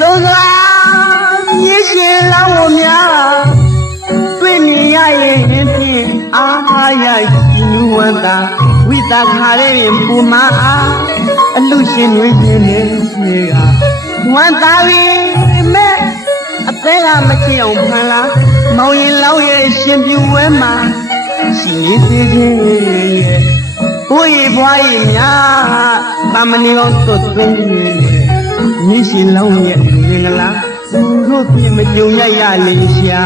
ဆုံးစွာမြေရှင်လောင်းကိုများတွေ့မြင်ရရင်ဖြင့်အားရကြည်နူးဝမ်းသာဝိသခါရဲ့ပူမအားအလူရှင်တွေရှင်နေကဝမ်းသာပြီမဲ့အသေးကမချင်အောင်ဖန်လားမောင်ရင်လောင်းရဲ့ရှင်ပြူဝဲမှာရှိနေသေးသေးရဲ့ဘိုးရီဘွားရီများပါမဏိအောင်သွတ်သွင်းမြေရှင်လောင်းရဲ့မင်္ဂလာတို့ပြင်မကြုံရရလေရှာ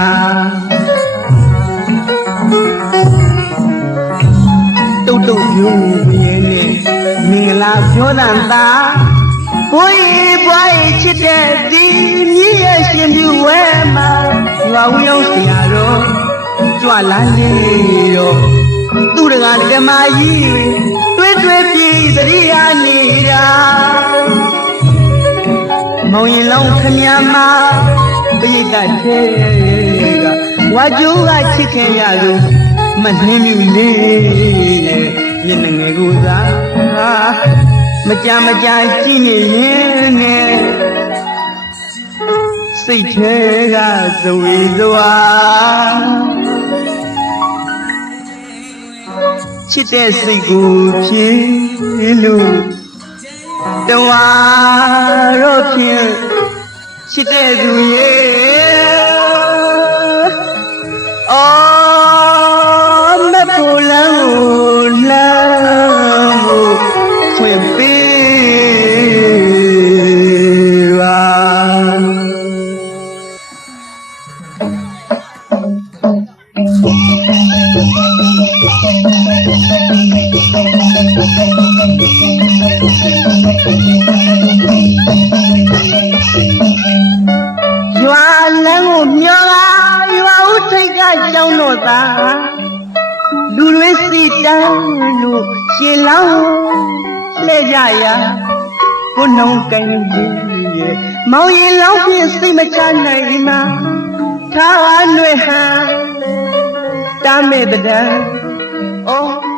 တုတ်တုတ်ပြုံးမြင်းနဲ့မင်္ဂလာပြောတန်တာဘိုးရီဘွားရီချစ်တဲ့ဒီမြည်ရဲ့ရှင်ပြူဝဲမှာရွာဦးလုံးဆရာတော်ကြွလာလေတော့သူတကာဓမ္မကြီးတွေတွေ့ပြည်သတိရနေတာမောင်ရင်လောင်းခမည်းမပိဋကထဲကဝါကျိုးကချစ်ခဲ့ရလို့မနှင်းမြူလေးမျက်နှာငယ်ကိုသာမကြကြည့်နေရင်နဲ့စိတ်ထဲကဇဝေဇဝါချစ်တဲ့စိတ်ကိုဖြည့်လို့တဝါတော့ဖြင့်ချစ်တဲ့သူရဲ့အော်မဖို့လမ်းကိုလမ်းကိုဖွင့်ပေးပါရွာလမ်းကိုမျောလာရွာဦးထိတ်ကကြောင်းတော့သာလူတွေစီတန်းလို့ရှေလောင်းလှဲ့ကြရာကိုနှုံးကိုင်းကြီးရဲ့မောင်ရင်လောင်းဖြင့်စိတ်မချနိုင်မှာထားလွယ်ဟန်တားမဲ့တဲ့အော်